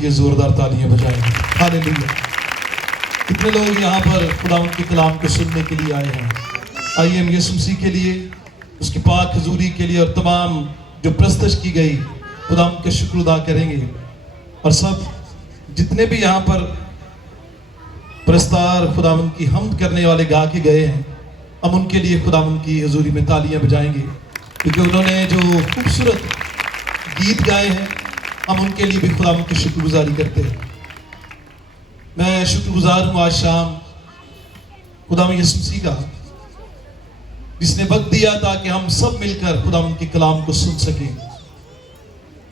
لیے زوردار تالیاں بجائیں. ہاللیلویا. کتنے لوگ یہاں پر خداوند کے کلام کو سننے کے لیے آئے ہیں؟ آئیے ہم یسوع مسیح کے لیے، اس کی پاک حضوری کے لیے اور تمام جو پرستش کی گئی خداوند کا شکر ادا کریں گے. اور سب جتنے بھی یہاں پر پرستار خداوند کی حمد کرنے والے گا کے گئے ہیں، ہم ان کے لیے خداوند کی حضوری میں تالیاں بجائیں گے، کیونکہ انہوں نے جو خوبصورت گیت گائے ہیں ہم ان کے لیے بھی خداوند کی شکر گزاری کرتے ہیں. میں شکر گزار ہوں آج شام خداوند یسوع مسیح کا، جس نے وقت دیا تاکہ ہم سب مل کر خداوند کے کلام کو سن سکیں.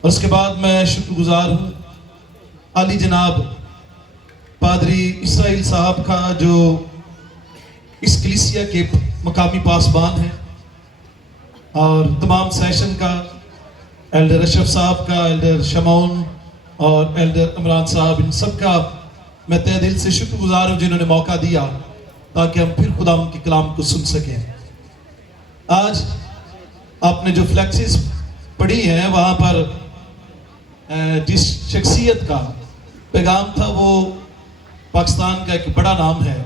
اور اس کے بعد میں شکر گزار ہوں عالی جناب پادری اسرائیل صاحب کا، جو اس کلیسیا کے مقامی پاسبان ہیں، اور تمام سیشن کا، ایلڈر اشرف صاحب کا، ایلڈر شمعون اور ایلڈر عمران صاحب، ان سب کا میں تہ دل سے شکر گزار ہوں جنہوں نے موقع دیا تاکہ ہم پھر خداوند کے کلام کو سن سکیں. آج آپ نے جو فلیکسز پڑھی ہیں وہاں پر جس شخصیت کا پیغام تھا وہ پاکستان کا ایک بڑا نام ہے،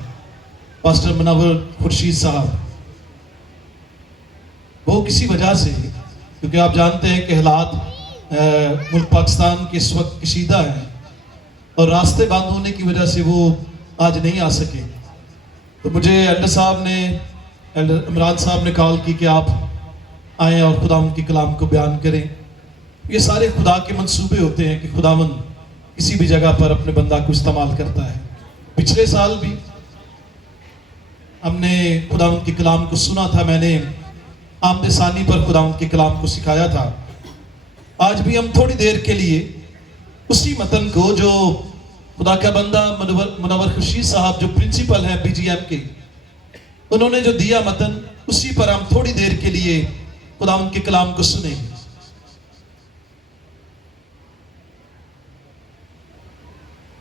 پاسٹر منور خورشید صاحب. وہ کسی وجہ سے، کیونکہ آپ جانتے ہیں کہ حالات ملک پاکستان کے اس وقت کشیدہ ہیں اور راستے بند ہونے کی وجہ سے وہ آج نہیں آ سکے. تو مجھے ایلڈر عمران صاحب نے کال کی کہ آپ آئیں اور خداوند کے کلام کو بیان کریں. یہ سارے خدا کے منصوبے ہوتے ہیں کہ خداوند کسی بھی جگہ پر اپنے بندہ کو استعمال کرتا ہے. پچھلے سال بھی ہم نے خداوند کے کلام کو سنا تھا، میں نے آمد ثانی پر خداوند کے کلام کو سکھایا تھا. آج بھی ہم تھوڑی دیر کے لیے اسی متن کو، جو خدا کا بندہ منور خورشید صاحب جو پرنسپل ہیں بی جی ایم کے، انہوں نے جو دیا متن، اسی پر ہم تھوڑی دیر کے لیے خداوند کے کلام کو سنیں.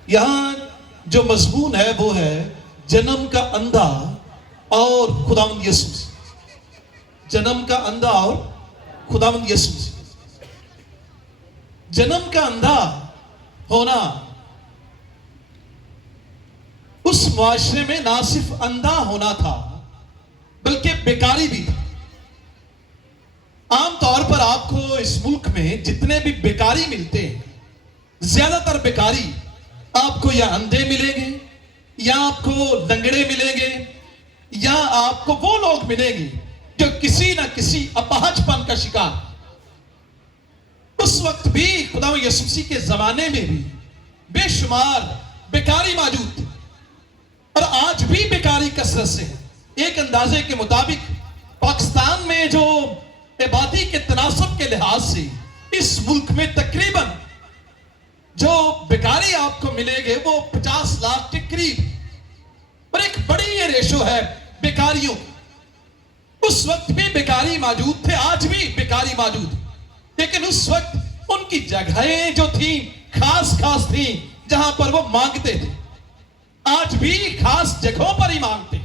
یہاں جو مضمون ہے وہ ہے جنم کا اندھا اور خداوند یسوع. جنم کا اندھا اور خداوند یسوع. جنم کا اندھا ہونا اس معاشرے میں نہ صرف اندھا ہونا تھا بلکہ بیکاری بھی تھا. عام طور پر آپ کو اس ملک میں جتنے بھی بیکاری ملتے ہیں، زیادہ تر بیکاری آپ کو یا اندھے ملیں گے، یا آپ کو لنگڑے ملیں گے، یا آپ کو وہ لوگ ملیں گے جو کسی نہ کسی اپاہج پن کا شکار. اس وقت بھی خداوند یسوع مسیح کے زمانے میں بھی بے شمار بیکاری موجود تھی، اور آج بھی بیکاری کثرت سے ہے. ایک اندازے کے مطابق پاکستان میں جو آبادی کے تناسب کے لحاظ سے اس ملک میں تقریباً جو بیکاری آپ کو ملے گے وہ 50 لاکھ کے قریب، اور ایک بڑی یہ ریشو ہے بیکاریوں. اس وقت بھی بیکاری موجود تھے، آج بھی بیکاری موجود ہے، لیکن اس وقت ان کی جگہیں جو تھیں خاص تھیں جہاں پر وہ مانگتے تھے. آج بھی خاص جگہوں پر ہی مانگتے.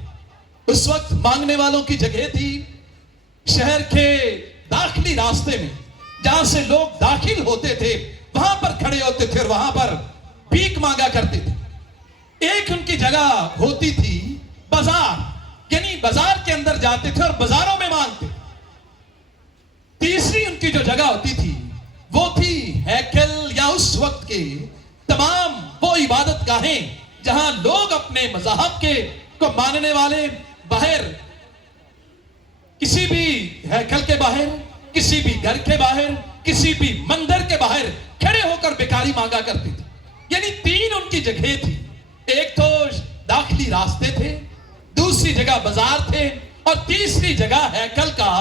اس وقت مانگنے والوں کی جگہ تھی شہر کے داخلی راستے میں، جہاں سے لوگ داخل ہوتے تھے وہاں پر کھڑے ہوتے تھے اور وہاں پر بھیک مانگا کرتے تھے. ایک ان کی جگہ ہوتی تھی بازار، یعنی بازار کے اندر جاتے تھے اور بازاروں میں مانگتے. تیسری ان کی جو جگہ ہوتی تھی وہ تھی ہیکل، یا اس وقت کے تمام وہ عبادت گاہیں جہاں لوگ اپنے مذہب کے کو ماننے والے باہر، کسی بھی ہیکل کے باہر، کسی بھی گھر کے باہر، کسی بھی مندر کے باہر کھڑے ہو کر بیکاری مانگا کرتے تھے. یعنی تین ان کی جگہ تھی. ایک تو داخلی راستے تھے، دوسری جگہ بازار تھے، اور تیسری جگہ ہیکل کا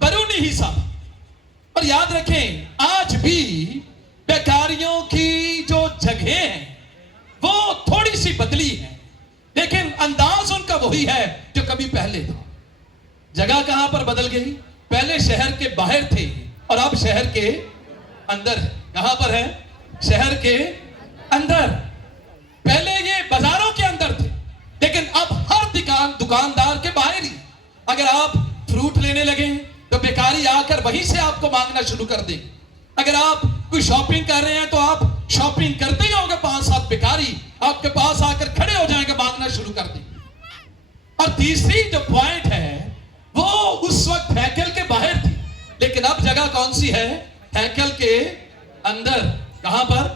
بیرونی حصہ. اور یاد رکھیں آج بھی بیکاریوں کی جو جگہیں ہیں وہ تھوڑی سی بدلی ہیں، لیکن انداز ان کا وہی ہے جو کبھی پہلے تھا. جگہ کہاں پر بدل گئی؟ پہلے شہر کے باہر تھے اور اب شہر کے اندر ہے. کہاں پر ہے؟ شہر کے اندر. پہلے یہ بازاروں کے اندر تھے، لیکن اب ہر دکاندار کے باہر ہی. اگر آپ فروٹ لینے لگے ہیں تو بیکاری آ کر وہیں سے آپ کو مانگنا شروع کر دے. اگر آپ کوئی شاپنگ کر رہے ہیں تو آپ شاپنگ کرتے ہی آپ کے پاس آ کر کھڑے ہو جائیں گے, مانگنا شروع کر دیں. اور تیسری جو پوائنٹ ہے وہ اس وقت ہیکل کے باہر تھی, لیکن اب جگہ کون سی ہے؟ ہیکل کے اندر. کہاں پر؟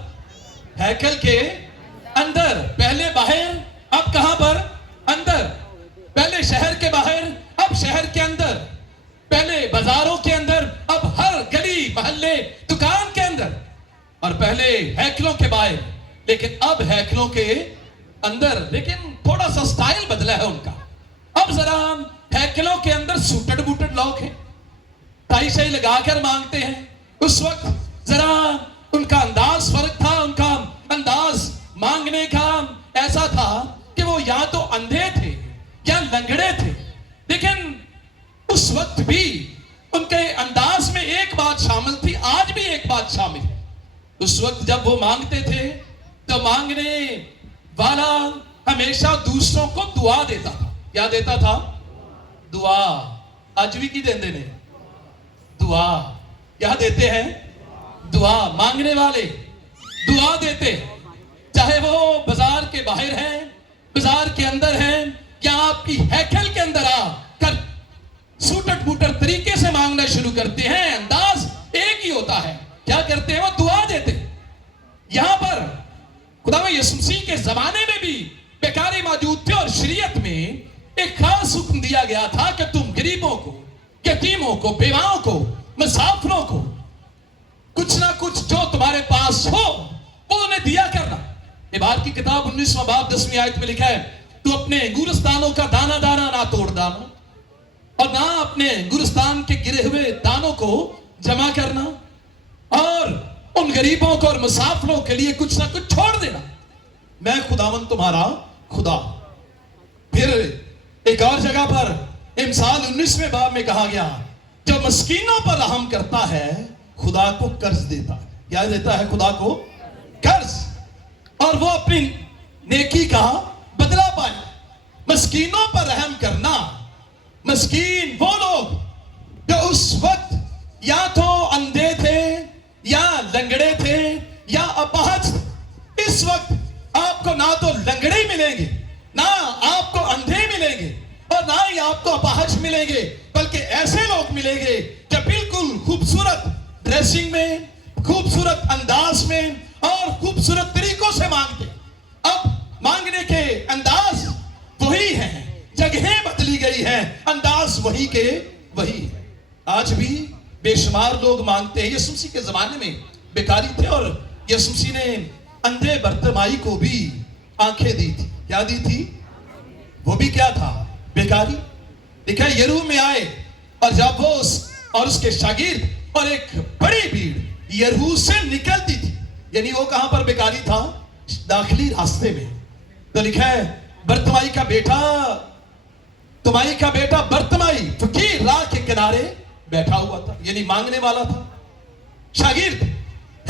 ہیکل کے اندر. پہلے باہر, اب کہاں پر؟ اندر. پہلے شہر کے باہر, اب شہر کے اندر. پہلے بازاروں کے اندر, اب ہر گلی محلے دکان کے اندر. اور پہلے ہیکلوں کے باہر, لیکن اب ہیکلوں کے اندر. لیکن تھوڑا سا سٹائل بدلا ہے ان کا. اب ذرا ہیکلوں کے اندر سوٹڈ بوٹڈ لوگ ہیں, ٹائی شائی لگا کر مانگتے ہیں. اس وقت ذرا ان کا انداز فرق تھا. ان کا انداز مانگنے کا ایسا تھا کہ وہ یا تو اندھے تھے یا لنگڑے تھے. لیکن اس وقت بھی ان کے انداز میں ایک بات شامل تھی, آج بھی ایک بات شامل ہے. اس وقت جب وہ مانگتے تھے تو مانگنے والا ہمیشہ دوسروں کو دعا دیتا تھا. کیا دیتا تھا؟ دعا. آج بھی کی دیندے نے دعا. کیا دیتے ہیں؟ دعا. مانگنے والے دعا دیتے, چاہے وہ بازار کے باہر ہیں, بازار کے اندر ہیں, یا آپ کی ہیکل کے اندر آ کر سوٹٹ بوٹر طریقے سے مانگنا شروع کرتے ہیں. انداز ایک ہی ہوتا ہے. کیا کرتے ہیں؟ وہ دعا دیتے. یہاں پر خدا یسوع مسیح کے زمانے میں بھی بیکاری موجود تھے, اور شریعت میں ایک خاص حکم دیا گیا تھا کہ تم غریبوں کو, یتیموں کو, بیواؤں کو, مسافروں کو کچھ نہ کچھ جو تمہارے پاس ہو وہ انہیں دیا کرنا. عبارت کی کتاب 19واں باب 10ویں آیت میں لکھا ہے, تو اپنے گورستانوں کا دانا دانا نہ توڑ ڈالنا, اور نہ اپنے گورستان کے گرے ہوئے دانوں کو جمع کرنا, اور ان غریبوں کو اور مسافروں کے لیے کچھ نہ کچھ چھوڑ دینا. میں خداوند تمہارا خدا. پھر ایک اور جگہ پر امثال 19ویں باب میں کہا گیا, جو مسکینوں پر رحم کرتا ہے خدا کو قرض دیتا ہے. کیا دیتا ہے؟ خدا کو قرض, اور وہ اپنی نیکی کا بدلہ پائے. مسکینوں پر رحم کرنا. مسکین وہ لوگ جو اس وقت یا تو اندھے تھے یا لنگڑے تھے یا اپاہج. اس وقت آپ کو نہ تو لنگڑے ملیں گے, نہ آپ کو اندھے ملیں گے, اور نہ ہی آپ کو اپاہج ملیں گے, بلکہ ایسے لوگ ملیں گے جو بالکل خوبصورت ڈریسنگ میں, خوبصورت انداز میں اور خوبصورت طریقوں سے مانگتے. اب مانگنے کے انداز وہی ہیں, جگہیں بدلی گئی ہیں, انداز وہی کے وہی ہے. آج بھی بے شمار لوگ مانگتے ہیں. یسوع مسیح کے زمانے میں بیکاری تھے, اور یسوع مسیح نے اندھے برتمائی کو بھی آنکھیں دی تھی. کیا دی تھی؟ وہ بھی کیا تھا؟ بیکاری. لکھا ہے یریحو میں آئے, اور جب وہ اور اس کے شاگرد اور ایک بڑی بھیڑ یریحو سے نکلتی تھی, یعنی وہ کہاں پر بیکاری تھا؟ داخلی راستے میں. تو لکھا ہے برتمائی کا بیٹا, تمائی کا بیٹا برتمائی فقیر راہ کے کنارے بیٹھا ہوا تھا, یعنی مانگنے والا تھا. شاگرد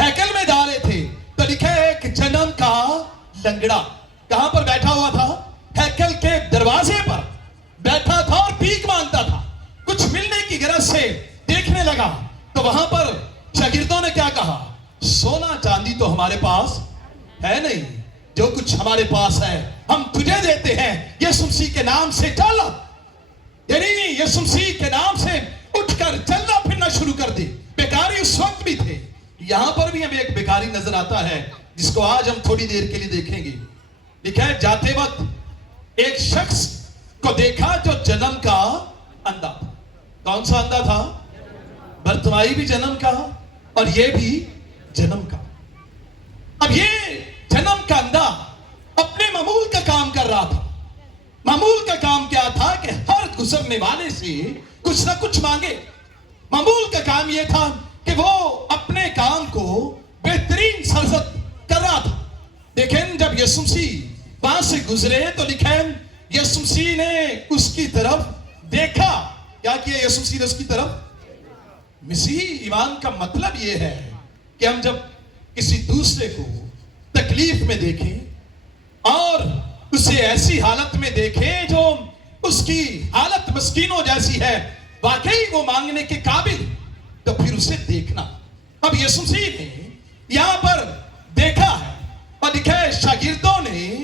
ہیکل میں جا رہے تھے, تو لکھا ہے ایک جنم کا لنگڑا کہاں پر بیٹھا ہوا تھا؟ ہیکل کے دروازے پر بیٹھا تھا اور بھیک مانگتا تھا. کچھ ملنے کی غرض سے دیکھنے لگا, تو وہاں پر شاگردوں نے کیا کہا؟ سونا چاندی تو ہمارے پاس ہے نہیں, جو کچھ ہمارے پاس ہے ہم تجھے دیتے ہیں, یسوع مسیح کے نام سے چل. یعنی یسوع مسیح کے نام سے اٹھ کر چلنا پھرنا شروع کر دے. بیکاری اس وقت بھی تھے. یہاں پر بھی ہمیں ایک بیکاری نظر آتا ہے جس کو آج ہم تھوڑی دیر کے لیے دیکھیں گے. لکھا ہے جاتے وقت ایک شخص کو دیکھا جو جنم کا اندھا تھا. کون سا اندھا تھا؟ برتمائی بھی جنم کا اور یہ بھی جنم کا. اب یہ جنم کا اندھا اپنے معمول کا کام کر رہا تھا. معمول کا کام کیا تھا کہ ہر گزرنے والے سے کچھ نہ کچھ مانگے. معمول کا کام یہ تھا کہ وہ اپنے کام کو بہترین سرزد کر رہا تھا. لیکن جب یسوع مسیح وہاں سے گزرے تو لکھا ہے یسوع مسیح نے اس کی طرف دیکھا. کیا کیا یسوع مسیح نے اس کی طرف؟ مسیح ایمان کا مطلب یہ ہے کہ ہم جب کسی دوسرے کو تکلیف میں دیکھیں اور اسے ایسی حالت میں دیکھیں جو اس کی حالت مسکینوں جیسی ہے, واقعی وہ مانگنے کے قابل, تو پھر اسے دیکھنا. اب یسوع مسیح نے یہاں پر دیکھا ہے اور لکھا ہے شاگردوں نے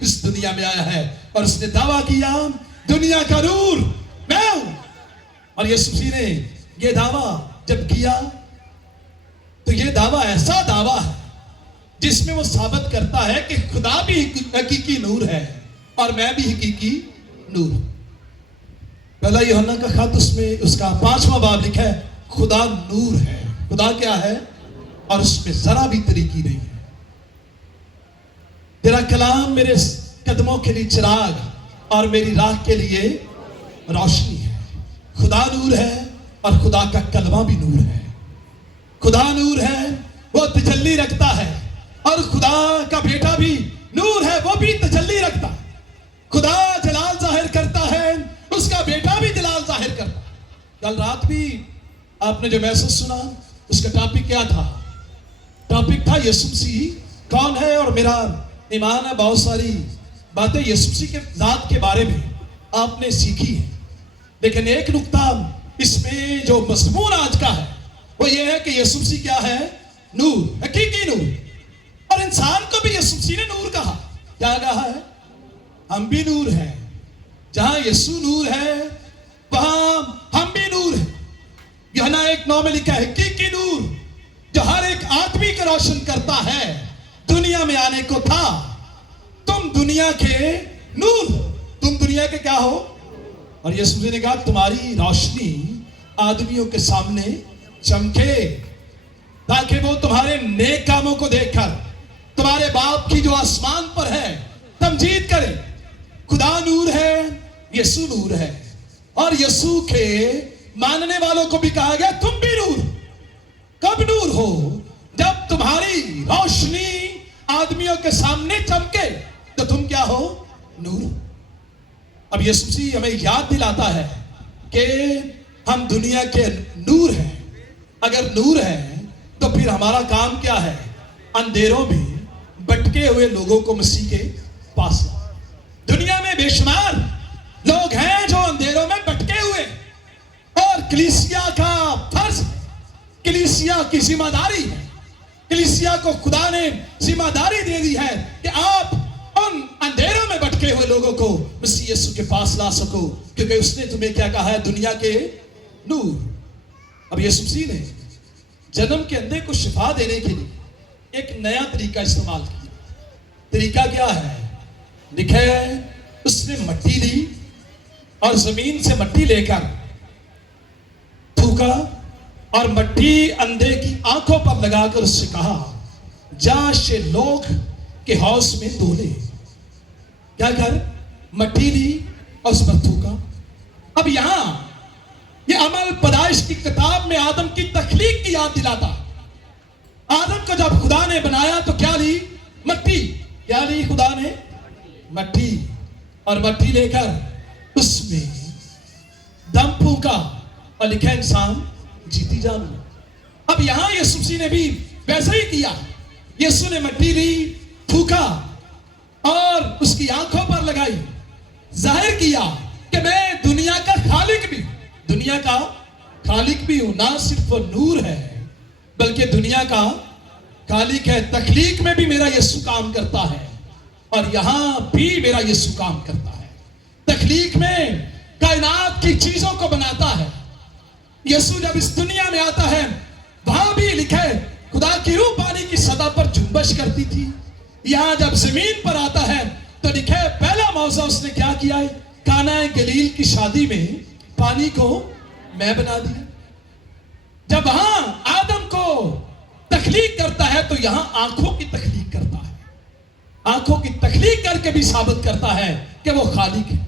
اس دنیا میں آیا ہے، اور اس نے دعویٰ کیا دنیا کا نور میں ہوں۔ اور یسوع مسیح نے یہ دعویٰ جب کیا تو یہ دعویٰ ایسا دعویٰ ہے جس میں وہ ثابت کرتا ہے کہ خدا بھی حقیقی نور ہے اور میں بھی حقیقی نور ہوں۔ پہلا یوحنا کا خط اس میں اس کا 5واں باب لکھا ہے خدا نور ہے۔ خدا کیا ہے؟ اور اس میں ذرا بھی طریقی نہیں ہے۔ تیرا کلام میرے قدموں کے لیے چراغ اور میری راہ کے لیے روشنی ہے۔ خدا نور ہے اور خدا کا کلمہ بھی نور ہے۔ خدا نور ہے، وہ تجلی رکھتا ہے، اور خدا کا بیٹا بھی نور ہے، وہ بھی تجلی رکھتا ہے۔ خدا جلال ظاہر کرتا ہے، اس کا بیٹا بھی جلال ظاہر کرتا ہے۔ کل رات بھی آپ نے جو میسج سنا اس کا ٹاپک کیا تھا؟ ٹاپک تھا یسوع مسیح کون ہے، اور میرا ایمان ہے بہت ساری باتیں یسوع مسیح کے ذات کے بارے میں آپ نے سیکھی ہے، لیکن ایک نقطہ اس میں جو مضمون آج کا ہے وہ یہ ہے کہ یسوع مسیح کیا ہے؟ نور، حقیقی نور۔ اور انسان کو بھی یسوع مسیح نے نور کہا۔ کیا کہا ہے؟ ہم بھی نور ہیں۔ جہاں یسوع نور ہے وہاں ہم بھی نور ہیں۔ یوحنا 1:9 میں لکھا ہے حقیقی نور جو ہر ایک آدمی کو روشن کرتا ہے دنیا میں آنے کو تھا۔ تم دنیا کے نور ہو۔ تم دنیا کے کیا ہو؟ اور یسوع مسیح نے کہا تمہاری روشنی آدمیوں کے سامنے چمکے تاکہ وہ تمہارے نیک کاموں کو دیکھ کر تمہارے باپ کی جو آسمان پر ہے تمجید کرے۔ خدا نور ہے، یسوع نور ہے، اور یسوع کے ماننے والوں کو بھی کہا گیا تم بھی نور۔ کب نور ہو؟ جب تمہاری روشنی آدمیوں کے سامنے چمکے تو تم کیا ہو؟ نور۔ اب یسوع مسیح ہمیں یاد دلاتا ہے کہ ہم دنیا کے نور ہیں۔ اگر نور ہے تو پھر ہمارا کام کیا ہے؟ اندھیروں میں بٹکے ہوئے لوگوں کو مسیح کے پاس لانا۔ دنیا میں بے شمار لوگ ہیں جو اندھیروں میں بٹکے ہوئے، اور کلیسیا کا فرض ہے، کلیسیا کی ذمہ داری ہے، کلیسیا کو خدا نے ذمہ داری دے دی ہے کہ آپ ان اندھیروں میں بٹکے ہوئے لوگوں کو مسیح یسوع کے پاس لا سکو، کیونکہ اس نے تمہیں کیا کہا ہے؟ دنیا کے نور۔ اب یسوع مسیح نے جنم کے اندھے کو شفا دینے کے لیے ایک نیا طریقہ استعمال کیا۔ طریقہ کیا ہے؟ لکھا ہے اس نے مٹی لی اور زمین سے مٹی لے کر تھوکا اور مٹی اندھے کی آنکھوں پر لگا کر اس سے کہا جا شیلوہ کے حوض میں دھو لے۔ کیا کر؟ مٹی لی اور اس پر تھوکا۔ اب یہاں یہ عمل پیدائش کی کتاب میں آدم کی تخلیق کی یاد دلاتا۔ آدم کو جب خدا نے بنایا تو کیا لی؟ مٹی۔ کیا لی خدا نے؟ مٹی۔ اور مٹی لے کر اس میں دم پھونکا اور لکھا انسان جیتی جان۔ اب یہاں یسوع مسیح نے بھی ویسا ہی کیا۔ یسوع نے مٹی لی، پھونکا اور اس کی آنکھوں پر لگائی، ظاہر کیا کہ میں دنیا کا خالق بھی ہوں۔ دنیا کا خالق بھی ہوں، نہ صرف وہ نور ہے بلکہ دنیا کا خالق ہے۔ تخلیق میں بھی میرا یسوع کام کرتا ہے اور یہاں بھی میرا یسوع کام کرتا ہے۔ تخلیق میں کائنات کی چیزوں کو بناتا ہے۔ یسوع جب اس دنیا میں آتا ہے وہاں بھی لکھا ہے خدا کی روح پانی کی سطح پر جنبش کرتی تھی۔ یہاں جب زمین پر آتا ہے تو لکھا ہے پہلا معجزہ اس نے کیا کیا ہے؟ کانا گلیل کی شادی میں پانی کو میں بنا دیا۔ جب وہاں آدم کو تخلیق کرتا ہے تو یہاں آنکھوں کی تخلیق کرتا ہے۔ آنکھوں کی تخلیق کر کے بھی ثابت کرتا ہے کہ وہ خالق ہے۔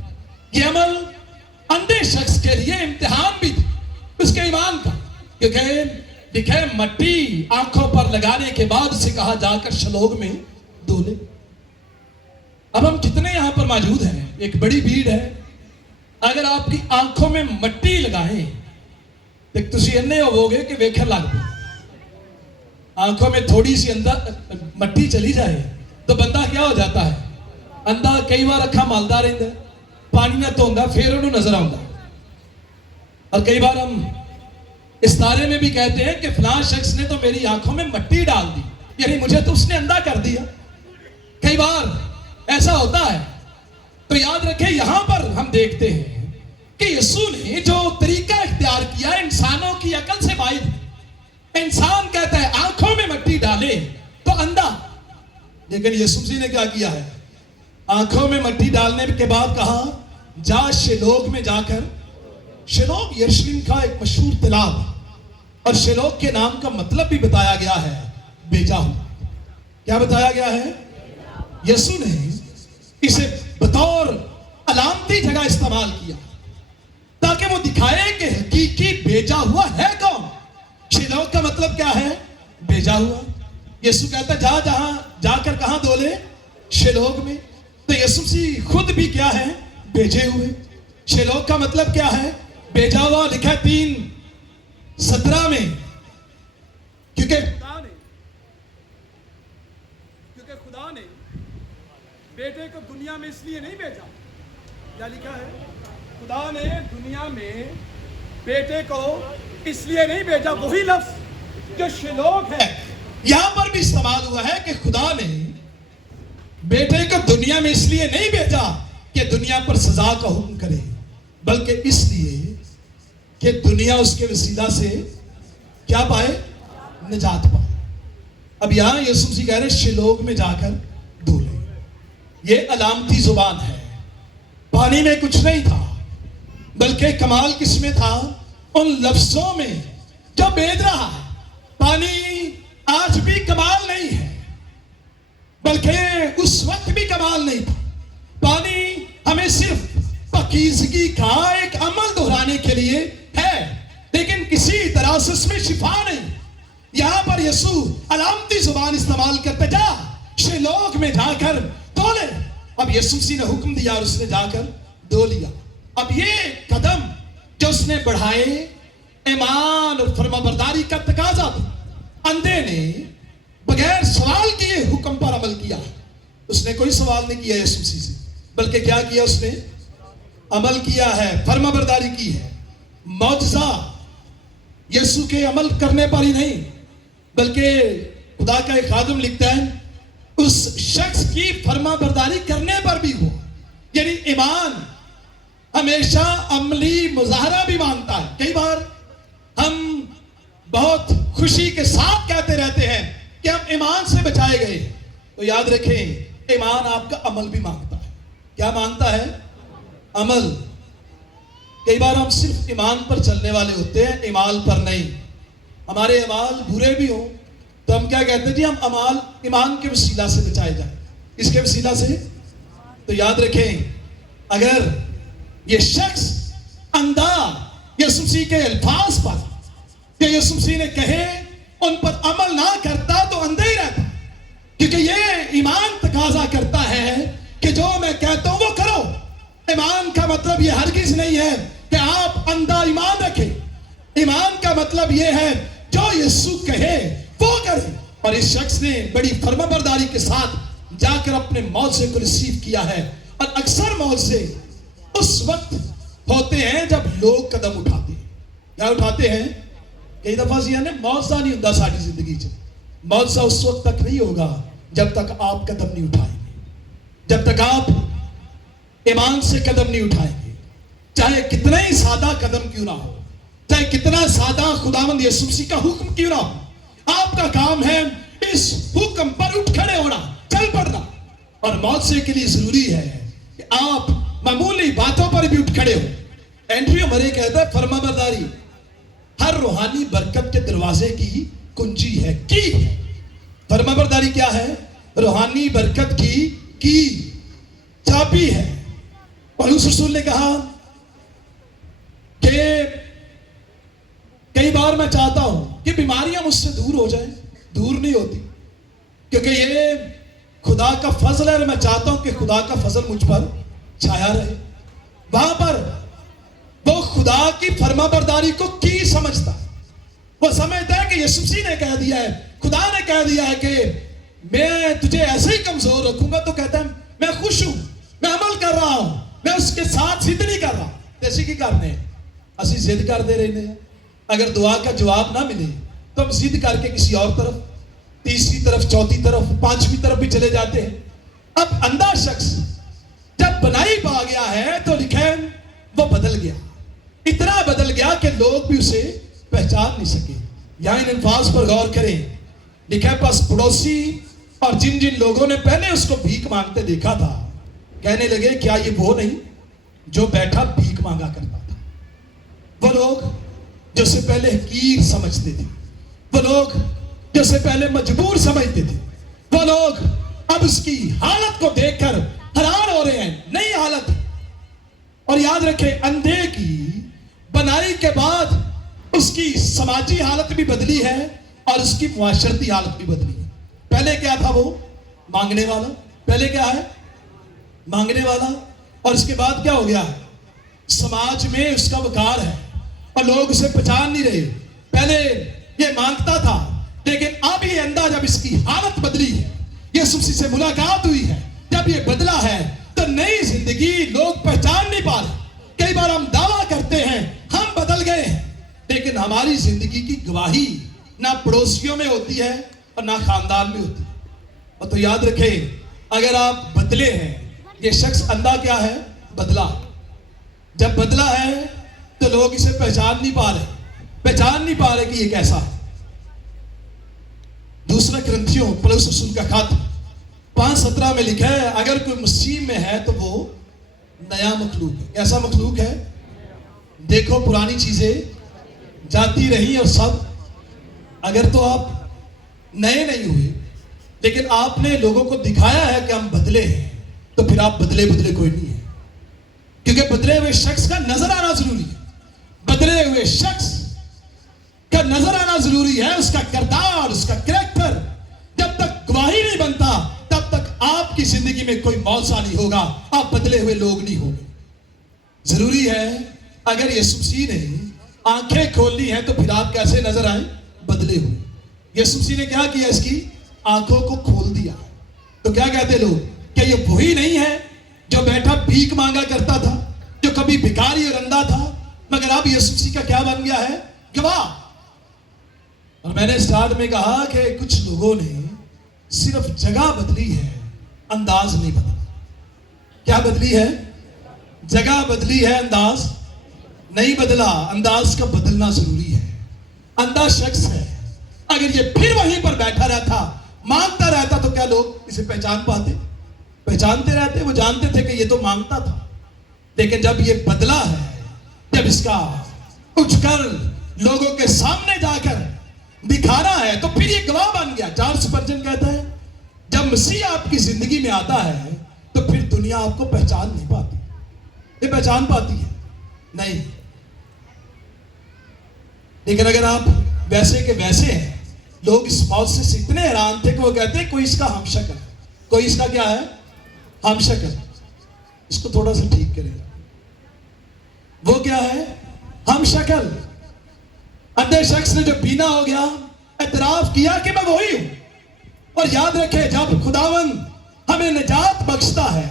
یہ عمل اندھے شخص کے لیے امتحان بھی تھی اس کے ایمان کا، کیونکہ لکھا ہے مٹی آنکھوں پر لگانے کے بعد اسے کہا جا کر شیلوہ میں دھو لے۔ اب ہم کتنے یہاں پر موجود ہیں؟ ایک بڑی بھیڑ ہے۔ اگر آپ کی آنکھوں میں مٹی لگائیں تو تسی اننے ہو گے کہ ویکھن لگ پے۔ آنکھوں میں تھوڑی سی اندر مٹی چلی جائے تو بندہ کیا ہو جاتا ہے؟ اندھا کئی بار اکھا مالدا رہتا ہے، پانی نہ دھوندا پھر انہوں نظر آؤں۔ اور کئی بار ہم اس تارے میں بھی کہتے ہیں کہ فلاں شخص نے تو میری آنکھوں میں مٹی ڈال دی، یعنی مجھے تو اس نے اندھا کر دیا۔ کئی بار ہوتا ہے. تو یاد رکھیں یہاں پر ہم دیکھتے ہیں کہ یسوع نے جو طریقہ اختیار کیا انسانوں کی عقل سے باہر. انسان کہتا ہے آنکھوں میں مٹی ڈالے تو اندھا، لیکن یسوع مسیح نے کیا کیا ہے؟ آنکھوں میں مٹی ڈالنے کے بعد کہا جا شیلوگ میں جا کر. شیلوگ یروشلم کا ایک مشہور تالاب، اور شیلوگ کے نام کا مطلب بھی بتایا گیا ہے بھیجا ہوا. کیا بتایا گیا ہے؟ یسوع نے اسے بطور علامتی جگہ استعمال کیا تاکہ وہ دکھائے کہ حقیقی بھیجا ہوا ہے کون. شیلوگ کا مطلب کیا ہے؟ بھیجا ہوا. یسوع کہتا ہے جا کر کہاں دولے؟ شیلوگ میں. تو یسوع مسیح خود بھی کیا ہے؟ بھیجے ہوئے. شیلوگ کا مطلب کیا ہے؟ بھیجا ہوا. لکھا 3:17 میں کیونکہ خدا نے بیٹے کو دنیا میں اس لیے نہیں بھیجا. کیا لکھا ہے؟ خدا نے دنیا میں بیٹے کو اس لیے نہیں بھیجا. وہی لفظ جو شیلوگ ہے یہاں پر بھی استعمال ہوا ہے کہ خدا نے بیٹے کو دنیا میں اس لیے نہیں بھیجا کہ دنیا پر سزا کا حکم کرے، بلکہ اس لیے کہ دنیا اس کے وسیلہ سے کیا پائے؟ نجات پائے. اب یہاں یسوع مسیح کہہ رہے ہیں شیلوگ میں جا کر دولے. یہ علامتی زبان ہے. پانی میں کچھ نہیں تھا، بلکہ کمال کس میں تھا؟ ان لفظوں میں جو بیچ رہا ہے. پانی آج بھی کمال نہیں ہے، بلکہ اس وقت بھی کمال نہیں تھا. پانی ہمیں صرف پاکیزگی کا ایک عمل دہرانے کے لیے ہے، لیکن کسی طرح سے اس میں شفا نہیں. یہاں پر یسوع علامتی زبان استعمال کرتے جا شیلوگ میں جا کر دو لے. اب یسوع مسیح نے حکم دیا اور اس نے جا کر دو لیا. اب یہ قدم جو اس نے بڑھائے ایمان اور فرما برداری کا تقاضا تھا. اندھے نے بغیر سوال کیے حکم پر عمل کیا. اس نے کوئی سوال نہیں کیا یسوع مسیح سے، بلکہ کیا کیا؟ اس نے عمل کیا ہے، فرما برداری کی ہے. معجزہ یسوع کے عمل کرنے پر ہی نہیں، بلکہ خدا کا ایک خادم لکھتا ہے اس شخص کی فرما برداری کرنے پر بھی ہوا. یعنی ایمان ہمیشہ عملی مظاہرہ بھی مانگتا ہے. کئی بار ہم بہت خوشی کے ساتھ کہتے رہتے ہیں کہ ہم ایمان سے بچائے گئے، تو یاد رکھیں ایمان آپ کا عمل بھی مانگتا ہے. کیا مانگتا ہے؟ عمل. کئی بار ہم صرف ایمان پر چلنے والے ہوتے ہیں، اعمال پر نہیں. ہمارے اعمال برے بھی ہوں تو ہم کیا کہتے ہیں؟ جی ہم اعمال ایمان کے وسیلہ سے بچائے جائیں. اس کے وسیلہ سے. تو یاد رکھیں اگر یہ شخص اندھا یسوع مسیح کے الفاظ پر کہ یسوع مسیح نے کہے ان پر عمل نہ کرتا تو اندھا ہی رہتا، کیونکہ یہ ایمان تقاضا کرتا ہے کہ جو میں کہتا ہوں وہ کرو. ایمان کا مطلب یہ ہرگز نہیں ہے کہ آپ اندھا ایمان رکھیں. ایمان کا مطلب یہ ہے جو یسوع کہے وہ کرے. اور اس شخص نے بڑی فرما برداری کے ساتھ جا کر اپنے معجزے کو ریسیو کیا ہے. اور اکثر معجزے اس وقت ہوتے ہیں جب لوگ قدم اٹھاتے ہیں. کیا اٹھاتے ہیں؟ کئی دفعہ معجزہ نہیں ہوتا ساری زندگی سے. معجزہ اس وقت تک نہیں ہوگا جب تک آپ قدم نہیں اٹھائیں گے، جب تک آپ ایمان سے قدم نہیں اٹھائیں گے. چاہے کتنا ہی سادہ قدم کیوں نہ ہو، چاہے کتنا سادہ خداوند یسوع مسیح کا حکم کیوں نہ ہو، آپ کا کام ہے اس حکم پر اٹھ کھڑے ہونا، چل پڑنا. اور معجزے کے لیے ضروری ہے کہ آپ معمولی باتوں پر بھی اٹھ کھڑے ہو. اینڈریو مرے کہتا ہے فرما برداری ہر روحانی برکت کے دروازے کی کنجی ہے، کی ہے. فرما برداری کیا ہے؟ روحانی برکت کی چابی ہے. پولس رسول نے کہا کہ کئی بار میں چاہتا ہوں کہ بیماریاں مجھ سے دور ہو جائیں، دور نہیں ہوتی، کیونکہ یہ خدا کا فضل ہے. میں چاہتا ہوں کہ خدا کا فضل مجھ پر چھایا رہے. وہاں پر وہ خدا کی فرما برداری کو کی سمجھتا ہے. وہ سمجھتا ہے کہ یسوع مسیح نے کہہ دیا ہے، خدا نے کہہ دیا ہے کہ میں تجھے ایسے ہی کمزور رکھوں گا. تو کہتا ہے میں خوش ہوں، میں عمل کر رہا ہوں، میں اس کے ساتھ ضد نہیں کر رہا. جیسے کی کرنے اسی ضد کرتے رہنے ہیں. اگر دعا کا جواب نہ ملے تو ہم ضد کر کے کسی اور طرف، تیسری طرف، چوتھی طرف، پانچویں طرف بھی چلے جاتے ہیں. اب اندھا شخص وہ بدل گیا, اتنا بدل گیا کہ لوگ بھی اسے پہچان نہیں سکے. یہاں ان الفاظ پر غور کریں. لکھا پس پڑوسی اور جن جن لوگوں نے پہلے اس کو بھیک مانگتے دیکھا تھا کہنے لگے کیا یہ وہ نہیں جو بیٹھا بھیک مانگا کرتا تھا. وہ لوگ جو اسے پہلے حقیر سمجھتے تھے, وہ لوگ جو اسے پہلے مجبور سمجھتے تھے, وہ لوگ اب اس کی حالت کو دیکھ کر حیران ہو رہے ہیں. نئی حالت. اور یاد رکھیں اندھے کی بنائی کے بعد اس کی سماجی حالت بھی بدلی ہے اور اس کی معاشرتی حالت بھی بدلی ہے. پہلے کیا تھا وہ مانگنے والا, پہلے کیا ہے مانگنے والا, اور اس کے بعد کیا ہو گیا ہے سماج میں اس کا وقار ہے اور لوگ اسے پہچان نہیں رہے. پہلے یہ مانگتا تھا لیکن اب یہ اندھا جب اس کی حالت بدلی ہے, یسوع مسیح سے ملاقات ہوئی ہے, جب یہ بدلا ہے تو نئی زندگی لوگ پہچان نہیں پا رہے. کئی بار ہم دعویٰ کرتے ہیں ہم بدل گئے ہیں, لیکن ہماری زندگی کی گواہی نہ پڑوسیوں میں ہوتی ہے اور نہ خاندان میں ہوتی ہے. اور تو یاد رکھیں اگر آپ بدلے ہیں, یہ شخص اندھا کیا ہے بدلا. جب بدلا ہے تو لوگ اسے پہچان نہیں پا رہے کہ یہ کیسا ہے. دوسرا کرنتھیوں پولس رسول کا خط 5:17 میں لکھا ہے اگر کوئی مسیح میں ہے تو وہ نیا مخلوق ہے. کیسا مخلوق ہے؟ دیکھو پرانی چیزیں جاتی رہی اور سب. اگر تو آپ نئے نہیں ہوئے لیکن آپ نے لوگوں کو دکھایا ہے کہ ہم بدلے ہیں تو پھر آپ بدلے کوئی نہیں ہے. کیونکہ بدلے ہوئے شخص کا نظر آنا ضروری ہے. بدلے ہوئے شخص کا نظر آنا ضروری ہے, اس کا کردار, اس کا کریکٹر. جب تک گواہی نہیں بنتا تب تک آپ کی زندگی میں کوئی معاوضہ نہیں ہوگا, آپ بدلے ہوئے لوگ نہیں ہوگے. ضروری ہے اگر یسوع مسیح نے آنکھیں کھولنی ہیں تو پھر آپ کیسے نظر آئیں بدلے ہوئے. یسوع مسیح نے کیا کیا اس کی آنکھوں کو کھول دیا. تو کیا کہتے لوگ کہ یہ وہی نہیں ہے جو بیٹھا بھیک مانگا کرتا تھا, جو کبھی بھکاری اور اندھا تھا, مگر اب یسوع مسیح کا کیا بن گیا ہے گواہ. اور میں نے اسٹارٹ میں کہا کہ کچھ لوگوں نے صرف جگہ بدلی ہے, انداز نہیں بدلا. کیا بدلی ہے؟ جگہ بدلی ہے, انداز نہیں بدلا. انداز کا بدلنا ضروری ہے. اندھا شخص ہے, اگر یہ پھر وہیں پر بیٹھا رہتا مانگتا رہتا تو کیا لوگ اسے پہچانتے رہتے. وہ جانتے تھے کہ یہ تو مانگتا تھا, لیکن جب یہ بدلا ہے, جب اس کا اٹھ کر لوگوں کے سامنے جا کر دکھانا ہے تو پھر یہ گواہ بن گیا. چارلس اسپرجن کہتا ہے جب مسیح آپ کی زندگی میں آتا ہے تو پھر دنیا آپ کو پہچان نہیں پاتی. یہ پہچان پاتی ہے نہیں, لیکن اگر آپ ویسے کے ویسے ہیں, لوگ اس معجزے سے اتنے حیران تھے کہ وہ کہتے ہیں کوئی اس کا ہم شکل ہے. کوئی اس کا کیا ہے ہم شکل. اس کو تھوڑا سا ٹھیک کرے. وہ کیا ہے ہم شکل. اندھے شخص نے جو بینا ہو گیا اعتراف کیا کہ میں وہی ہوں. اور یاد رکھے جب خداوند ہمیں نجات بخشتا ہے,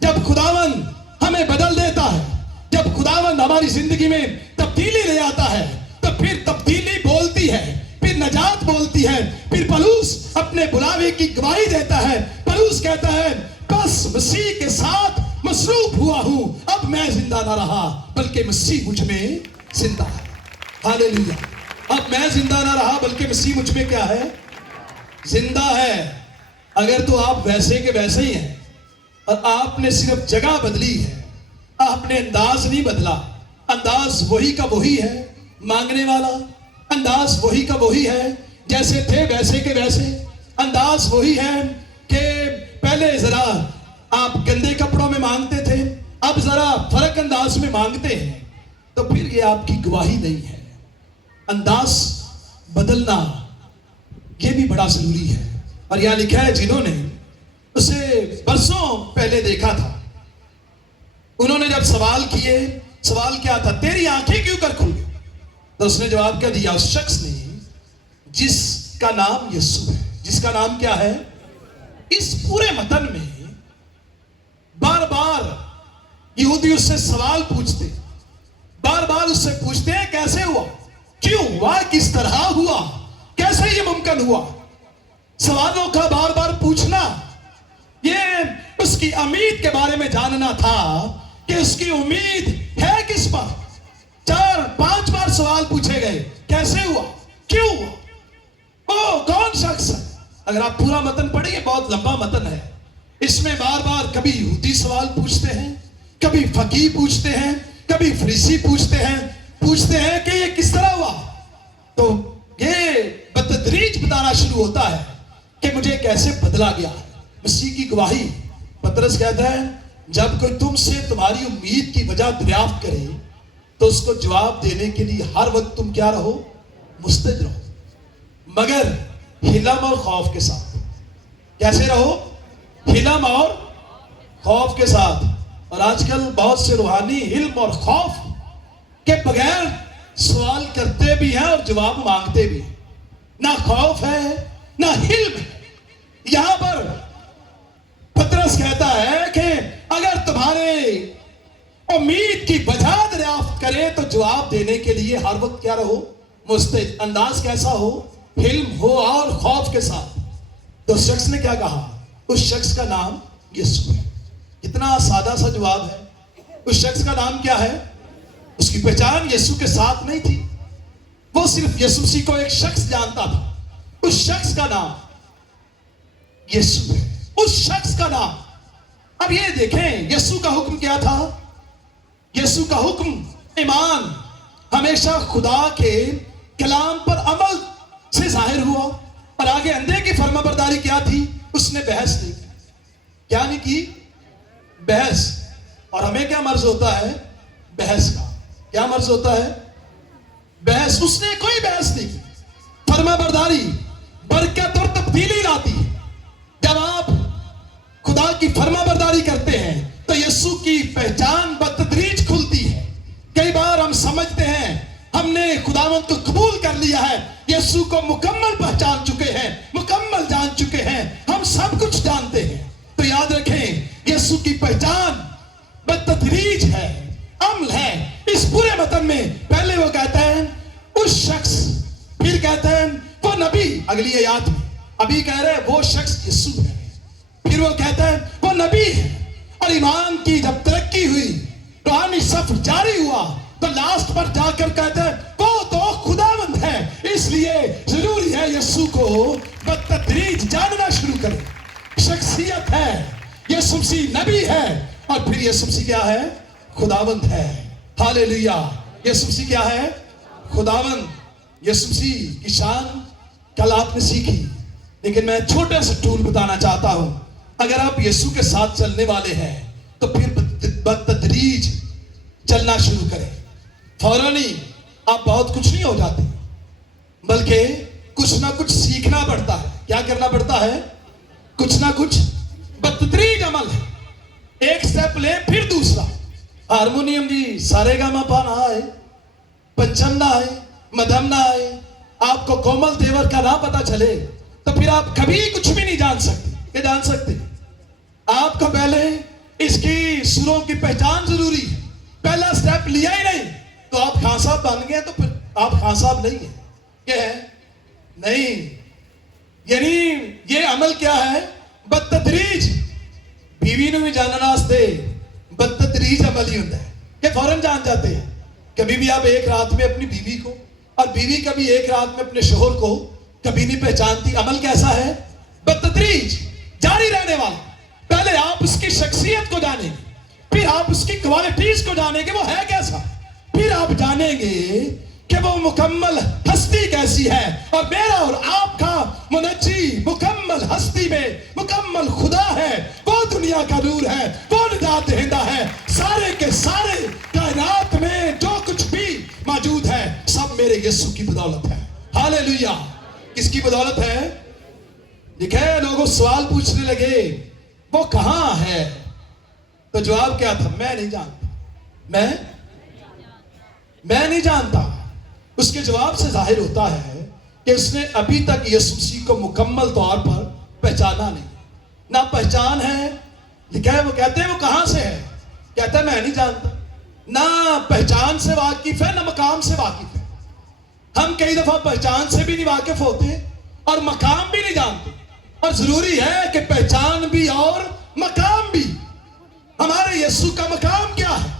جب خداوند ہمیں بدل دیتا ہے, جب خداوند ہماری زندگی میں تبدیلی لے آتا ہے تو پھر تبدیلی بولتی ہے, پھر نجات بولتی ہے. پھر پولس اپنے بلاوے کی گواہی دیتا ہے. پولس کہتا ہے بس مسیح کے ساتھ مصروف ہوا ہوں, اب میں زندہ نہ رہا بلکہ مسیح مجھ میں زندہ ہے. ہاللیلویا. اب میں زندہ نہ رہا بلکہ مسیح مجھ میں کیا ہے زندہ ہے. اگر تو آپ ویسے کے ویسے ہی ہیں اور آپ نے صرف جگہ بدلی ہے, آپ نے انداز نہیں بدلا. انداز وہی کا وہی ہے مانگنے والا, انداز وہی کا وہی ہے جیسے تھے ویسے کے ویسے. انداز وہی ہے کہ پہلے ذرا آپ گندے کپڑوں میں مانگتے تھے, اب ذرا فرق انداز میں مانگتے ہیں, تو پھر یہ آپ کی گواہی نہیں ہے. انداز بدلنا یہ بھی بڑا ضروری ہے. اور یہاں لکھا ہے جنہوں نے اسے برسوں پہلے دیکھا تھا, انہوں نے جب سوال کیے, سوال کیا تھا تیری آنکھیں کیوں کر کھل گئی؟ تو اس نے جواب کیا دیا اس شخص نے جس کا نام یسوع ہے. جس کا نام کیا ہے؟ اس پورے متن میں بار بار یہودی اس سے سوال پوچھتے, بار بار اس سے پوچھتے ہیں کیسے ہوا, کیوں ہوا, کس طرح ہوا, کیسے یہ ممکن ہوا. سوالوں کا بار بار پوچھنا یہ اس کی امید کے بارے میں جاننا تھا کہ اس کی امید ہے کہ اس پر 4-5 بار سوال پوچھے گئے، کیسے ہوا، کیوں ہوا، وہ کون شخص ہے؟ اگر آپ پورا متن پڑھیں، بہت لمبا متن ہے، اس میں بار بار کبھی یہودی سوال پوچھتے ہیں، کبھی فقیہ پوچھتے ہیں، کبھی فریسی پوچھتے ہیں کہ یہ کس طرح ہوا. تو یہ بتدریج بتانا شروع ہوتا ہے کہ مجھے کیسے بدلا گیا. مسیح کی گواہی، پترس کہتا ہے جب کوئی تم سے تمہاری امید کی وجہ دریافت کرے تو اس کو جواب دینے کے لیے ہر وقت تم کیا رہو؟ مستعد رہو، مگر حلم اور خوف کے ساتھ. کیسے رہو؟ حلم اور خوف کے ساتھ. اور آج کل بہت سے روحانی حلم اور خوف کے بغیر سوال کرتے بھی ہیں اور جواب مانگتے بھی ہیں. نہ خوف ہے نہ حلم ہے. یہاں پر پترس کہتا ہے کہ اگر تمہارے امید کی وجہ دریافت کرے تو جواب دینے کے لیے ہر وقت کیا رہو؟ مستعد. انداز کیسا ہو؟ حلم ہو اور خوف کے ساتھ. تو اس شخص نے کیا کہا؟ اس شخص کا نام یسوع ہے. کتنا سادہ سا جواب ہے. اس شخص کا نام کیا ہے؟ اس کی پہچان یسوع کے ساتھ نہیں تھی. وہ صرف یسوع مسیح کو ایک شخص جانتا تھا. اس شخص کا نام یسوع ہے. اس شخص کا نام. اب یہ دیکھیں یسوع کا حکم کیا تھا؟ یسوع کا حکم ایمان، ہمیشہ خدا کے کلام پر عمل سے ظاہر ہوا. اور آگے اندھے کی فرما برداری کیا تھی؟ اس نے بحث نہیں کی. کیا نہیں کی؟ بحث. اور ہمیں کیا مرض ہوتا ہے؟ بحث کا. کیا مرض ہوتا ہے؟ بحث. اس نے کوئی بحث نہیں کی. فرما برداری برکت اور تبدیلی لاتی ہے. جب آپ خدا کی فرما برداری کرتے ہیں تو یسوع کی پہچان بتدریج کھلتی ہے. کئی بار ہم سمجھتے ہیں ہم نے خداوند کو قبول کر لیا ہے، یسوع کو مکمل پہچان چکے ہیں، مکمل جان چکے ہیں، ہم سب کچھ جانتے ہیں. تو یاد رکھیں یسوع کی پہچان بتدریج ہے، عمل ہے. اس پورے متن میں پہلے وہ کہتا ہے اس شخص، پھر کہتا ہے وہ نبی. اگلی آیات میں ابھی کہہ رہے وہ شخص یسوع ہے، پھر وہ کہتا ہے وہ نبی ہے. اور ایمان کی جب ترقی ہوئی، روحانی سفر جاری ہوا، تو لاسٹ پر جا کر کہتا ہے وہ تو خداوند ہے. اس لیے ضروری ہے یسوع کو بتدریج جاننا شروع کرے. شخصیت ہے، یسوع مسیح نبی ہے، اور پھر یسوع مسیح کیا ہے؟ خداوند ہے. ہاللیلویا. یسوع مسیح کیا ہے؟ خداوند. یسوع مسیح کی شان کل آپ نے سیکھی، لیکن میں چھوٹا سا ٹول بتانا چاہتا ہوں. اگر آپ یسوع کے ساتھ چلنے والے ہیں تو پھر بتدریج چلنا شروع کریں. فوراً ہی آپ بہت کچھ نہیں ہو جاتے، بلکہ کچھ نہ کچھ سیکھنا پڑتا ہے. کیا کرنا پڑتا ہے؟ کچھ نہ کچھ بتدریج عمل ہے. ایک سٹیپ لے پھر دوسرا. ہارمونیم جی سارے گا ما پا نہ آئے، پنچم نہ آئے، مدھم نہ آئے، آپ کو کومل تیور کا نہ پتا چلے تو پھر آپ کبھی کچھ بھی نہیں جان سکتے. کہ جان سکتے؟ آپ کو پہلے اس کی سروں کی پہچان ضروری ہے. پہلا سٹیپ لیا ہی نہیں تو آپ خان صاحب بن گئے تو پھر آپ خان صاحب نہیں ہیں. کیا ہے؟ نہیں. یعنی یہ عمل کیا ہے؟ بتدریج. بیوی نے بھی جاننا واسطے بتدریج عمل ہی ہوتا ہے کہ فوراً جان جاتے ہیں. کبھی بھی آپ ایک رات میں اپنی بیوی کو، اور بیوی کبھی ایک رات میں اپنے شوہر کو کبھی نہیں پہچانتی. عمل کیسا ہے؟ بتدریج، جاری رہنے والا. پہلے آپ اس کی شخصیت کو جانیں گے، پھر آپ اس کی کوالٹیز کو جانیں گے وہ ہے کیسا، پھر آپ جانیں گے کہ وہ مکمل ہستی کیسی ہے. اور میرا اور آپ کا منجی مکمل ہستی میں مکمل خدا ہے. وہ دنیا کا نور ہے، وہ نجات دہندہ ہے. سارے کے سارے کائنات میں جو کچھ بھی موجود ہے سب میرے یسوع کی بدولت ہے. ہاللیلویا. کس کی بدولت ہے؟ دیکھیں لوگوں سوال پوچھنے لگے وہ کہاں ہے؟ تو جواب کیا تھا؟ میں نہیں جانتا. میں نہیں جانتا. اس کے جواب سے ظاہر ہوتا ہے کہ اس نے ابھی تک یسوع مسیح کو مکمل طور پر پہچانا نہیں. نہ پہچان ہے. لکھا ہے وہ کہتے ہیں وہ کہاں سے ہے؟ کہتا ہے میں نہیں جانتا. نہ پہچان سے واقف ہے نہ مقام سے واقف ہے. ہم کئی دفعہ پہچان سے بھی نہیں واقف ہوتے اور مقام بھی نہیں جانتے. اور ضروری ہے کہ پہچان بھی اور مقام بھی. ہمارے یسوع کا مقام کیا ہے؟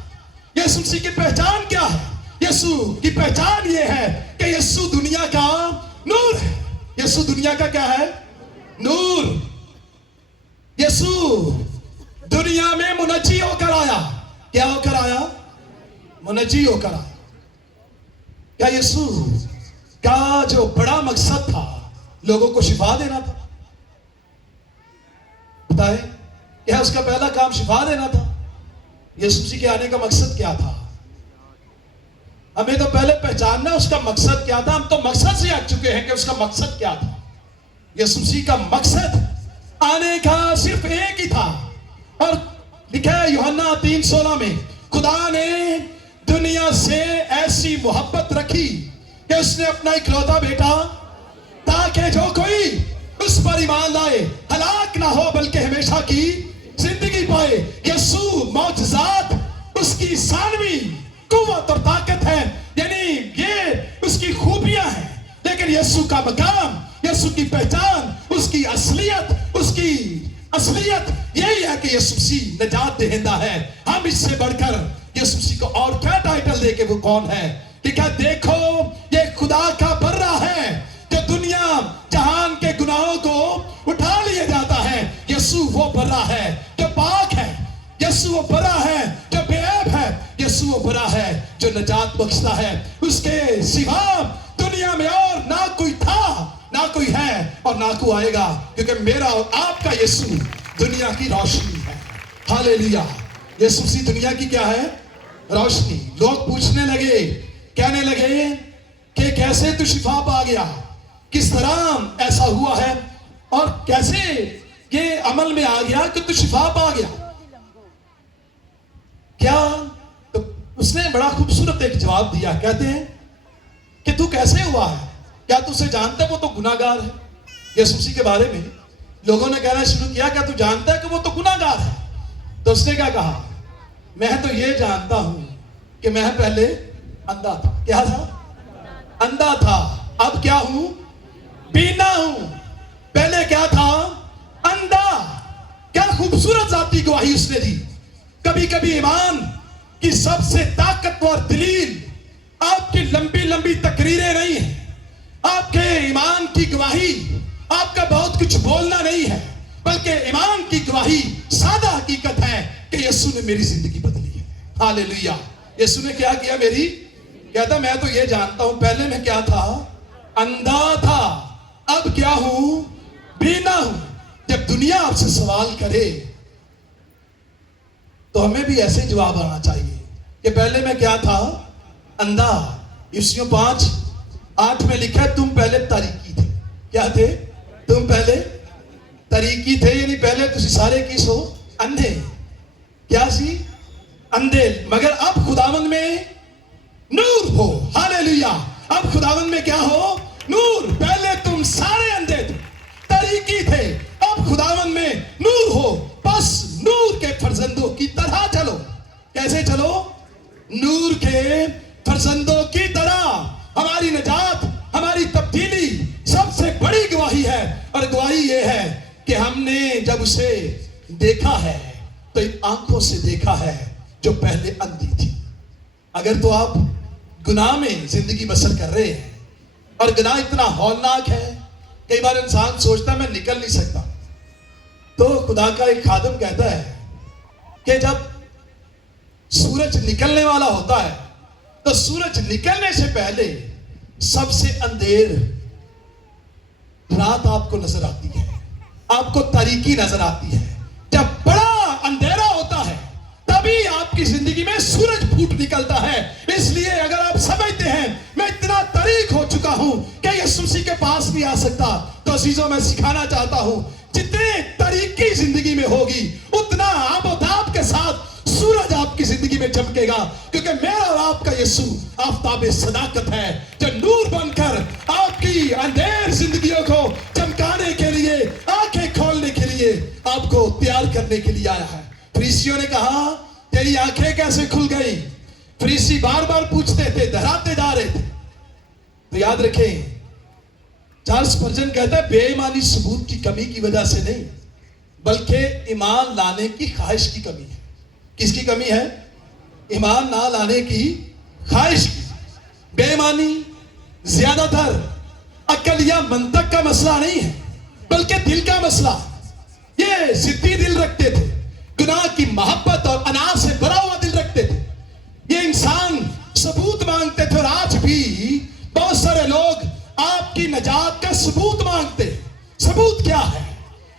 یسوع مسیح کی پہچان کیا ہے؟ یسوع کی پہچان یہ ہے کہ یسوع دنیا کا نور ہے. یسوع دنیا کا کیا ہے؟ نور. یسوع دنیا میں منجی ہو کر آیا. کیا ہو کر آیا؟ منجی ہو کر آیا. کیا یسوع کا جو بڑا مقصد تھا لوگوں کو شفا دینا تھا؟ بتائیں، کیا اس کا پہلا کام شفا دینا تھا؟ یسوع مسیح کے آنے کا مقصد کیا تھا؟ ہمیں تو پہلے پہچاننا اس کا مقصد کیا تھا. ہم تو مقصد سے ہٹ چکے ہیں کہ اس کا مقصد کیا تھا. یسوع مسیح کا مقصد آنے کا صرف ایک ہی تھا، اور لکھا ہے یوحنا 3:16 میں، خدا نے دنیا سے ایسی محبت رکھی کہ اس نے اپنا اکلوتا بیٹا، تاکہ جو کوئی اس پر ایمان لائے ہلاک نہ ہو بلکہ ہمیشہ کی زندگی پائے. یسوع معجزات اس کی ثانوی قوت اور طاقت ہے، یعنی یہ اس کی خوبیاں ہیں. لیکن یسوع کا مقام، یسوع کی پہچان، اس کی اصلیت یہی ہے کہ یسوع مسیح نجات دہندہ ہے. ہم اس سے بڑھ کر یسوع مسیح کو اور کیا ٹائٹل دے کہ وہ کون ہے؟ لکھا دیکھو یہ خدا کا برہ ہے جو دنیا جہان کے گناہوں کو اٹھا لیا جاتا ہے. یسوع وہ برہ ہے جو پاک ہے. یسوع وہ برہ ہے جو بے عیب ہے. یسوع وہ برہ ہے جو نجات بخشتا ہے. اس کے سوا دنیا میں اور نہ کوئی تھا، نہ کوئی ہے اور نہ کوئی آئے گا، کیونکہ میرا اور آپ کا یسوع دنیا کی روشنی ہے. ہاللیلویا. یسوع مسیح دنیا کی کیا ہے؟ روشنی. لوگ پوچھنے لگے، کہنے لگے کہ کیسے تو شفا پا گیا، کس طرح ایسا ہوا ہے اور کیسے یہ عمل میں آ گیا کہ تو شفا پا گیا؟ کیا تو اس نے بڑا خوبصورت ایک جواب دیا. کہتے ہیں کہ تو کیسے ہوا ہے؟ کیا تو اسے جانتا ہے وہ تو گناہ گار ہے؟ یسوع مسیح کے بارے میں لوگوں نے کہنا شروع کیا، کیا تو جانتا ہے کہ وہ تو گناہ گار ہے؟ تو اس نے کیا کہا؟ میں تو یہ جانتا ہوں کہ میں پہلے اندھا تھا. کیا تھا؟ اندھا تھا. اب کیا ہوں؟ بینا ہوں. پہلے کیا تھا؟ اندھا. کیا خوبصورت ذاتی گواہی اس نے دی. کبھی کبھی ایمان کی سب سے طاقتور دلیل آپ کی لمبی لمبی تقریریں نہیں ہیں، آپ کے ایمان کی گواہی آپ کا بہت کچھ بولنا نہیں ہے، بلکہ ایمان کی گواہی سادہ حقیقت ہے کہ یسوع نے میری زندگی بدلی ہے. ہاللیلویا. یسوع نے کیا کیا؟ میری کہتا میں تو یہ جانتا ہوں پہلے میں کیا تھا؟ اندھا تھا. اب کیا ہوں؟ بینا ہوں. جب دنیا آپ سے سوال کرے تو ہمیں بھی ایسے جواب آنا چاہیے کہ پہلے میں کیا تھا؟ اندھا. یوسیوں 5:8 میں لکھا ہے تم پہلے تاریکی تھے. کیا تھے؟ تم پہلے تاریکی تھے، یعنی پہلے تسی سارے کی سو اندھے. کیا سی؟ اندھے. مگر اب خداوند میں نور ہو. ہاللیلویا. اب خداوند میں کیا ہو؟ نور. پہلے تم سارے اندھے تھے، تاریکی تھے، اب خداوند میں نور ہو. بس نور کے فرزندوں کی طرح چلو. کیسے چلو؟ نور کے فرزندوں کی طرح. ہماری نجات، ہماری تبدیلی سب سے بڑی گواہی ہے، اور گواہی یہ ہے کہ ہم نے جب اسے دیکھا ہے تو ان آنکھوں سے دیکھا ہے جو پہلے اندھی تھی. اگر تو آپ گناہ میں زندگی بسر کر رہے ہیں اور گناہ اتنا ہولناک ہے، کئی بار انسان سوچتا ہے میں نکل نہیں سکتا، تو خدا کا ایک خادم کہتا ہے کہ جب سورج نکلنے والا ہوتا ہے تو سورج نکلنے سے پہلے سب سے اندھیر رات آپ کو نظر آتی ہے، آپ کو تاریکی نظر آتی ہے. جب بڑا اندھیرا ہوتا ہے تبھی آپ کی زندگی میں سورج پھوٹ نکلتا ہے. اس لیے اگر آپ سمجھتے ہیں میں اتنا طریق ہو چکا ہوں کہ یسوع مسیح کے پاس نہیں آ سکتا، تو عزیزوں میں سکھانا چاہتا ہوں جتنے طریقی زندگی میں ہوگی اتنا آب و تاب کے ساتھ سورج آپ کی زندگی میں چمکے گا. کیونکہ میرا اور آپ کا یسوع آفتاب صداقت ہے جو نور بن کر آپ کی اندھیر زندگیوں کو چمکانے کے لیے، آنکھیں کھولنے کے لیے آپ کو تیار کرنے کے لیے آیا ہے. فریسیوں نے کہا تیری آنکھیں کیسے کھل گئی؟ فریسی بار بار پوچھتے تھے، دہراتے جا رہے تھے. تو یاد رکھیں چارلس اسپرجن کہتا ہے بے ایمانی ثبوت کی کمی کی وجہ سے نہیں بلکہ ایمان لانے کی خواہش کی کمی ہے. کس کی کمی ہے؟ ایمان نہ لانے کی خواہش کی. بے ایمانی زیادہ تر عقل یا منطق کا مسئلہ نہیں ہے بلکہ دل کا مسئلہ. یہ ضدی دل رکھتے تھے, گناہ کی محبت اور انار سے بھرا ہوا دل رکھتے تھے. یہ انسان ثبوت مانگتے تھے, اور آج بھی بہت سارے لوگ آپ کی نجات کا ثبوت مانگتے ہیں. ثبوت کیا ہے؟